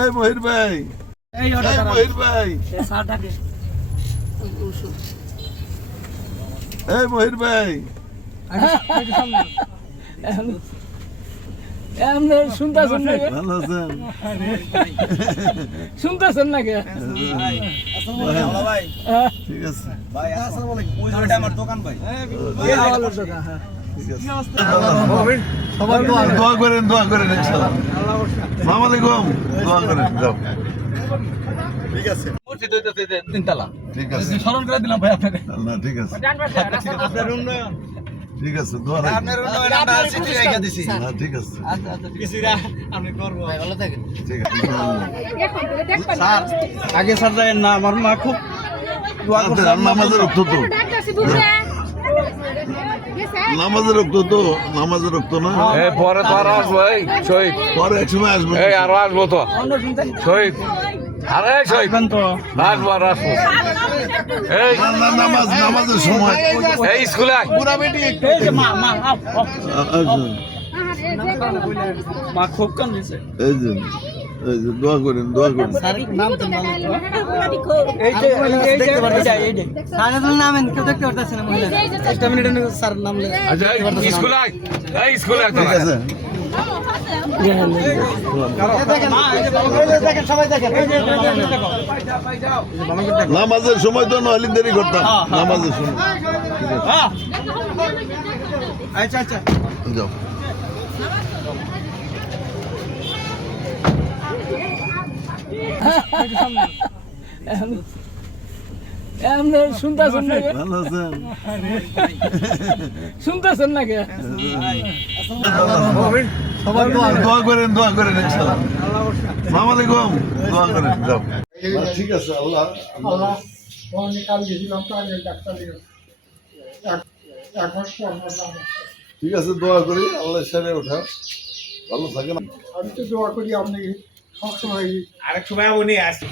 এই মহির ভাই, এই মহির ভাই, এই মহির ভাই, শুনতেছেন না ভালো আছেন? শুনতেছেন না কে ঠিক আছে, দোয়া করেন ইনশাআল্লাহ। আসসালামু আলাইকুম, দোয়া করেন, যাও। ঠিক আছে, তিনতলা ঠিক আছে, স্মরণ করে দিলাম ভাই আপনাকে। না ঠিক আছে, আপনার উন্নয়ন ঠিক আছে, দোয়া রাখবেন। আপনার উন্নয়ন আমরা চিঠি রেখে দিছি। না ঠিক আছে, কিছুরা আপনি করবো ভালো থাকেন। ঠিক আছে। স্যার আগে স্যার যাবেন না, আমার মা খুব নামাজের রক্ত তো, নামাজের রক্ত না, পরে তো আরো আসবো, এই শহীদ পরে এক সময় আসবো। এই আরো আসবো তো শহীদ, আরে শহীদ তো আসবো আর আসবো। এই নামাজের সময় এই স্কুলে আয়। এই যে মা মা আও, আও। আসুন। মা খুব কান্দিছে। এই যে দোয়া করেন। স্যার নাম তো নাম এই যে দেখতে পারতেছেন এই যে স্যারের নাম কেউ দেখতে পারতেছেন না মহিলা একটা মিনিট স্যার নাম লে আচ্ছা এই স্কুলে আয়, এই স্কুলে আয় ঠিক তোরা। আছে, দেখেন মা এই যে দেখেন সবাই দেখেন এই যে দেখো নামাজের সময় তো নইলে দেরি করতাম, নামাজের সময়। হ্যাঁ আচ্ছা আচ্ছা যাও। শুনতেছেন না ভালো আছেন? শুনতেছেন না কে দোয়া করেন ইনশাআল্লাহ। আসসালামু আলাইকুম, দোয়া করেন, যাও। ঠিক আছে, আল্লাহ কাল গেছিলাম কাজের ডাক্তার এক মাস পর ঠিক আছে, দোয়া করি আল্লাহ সেরে ওঠা, ভালো থাকেন। আমি তো দোয়া করি আপনি সবসময় আরেক সময় উনি আসে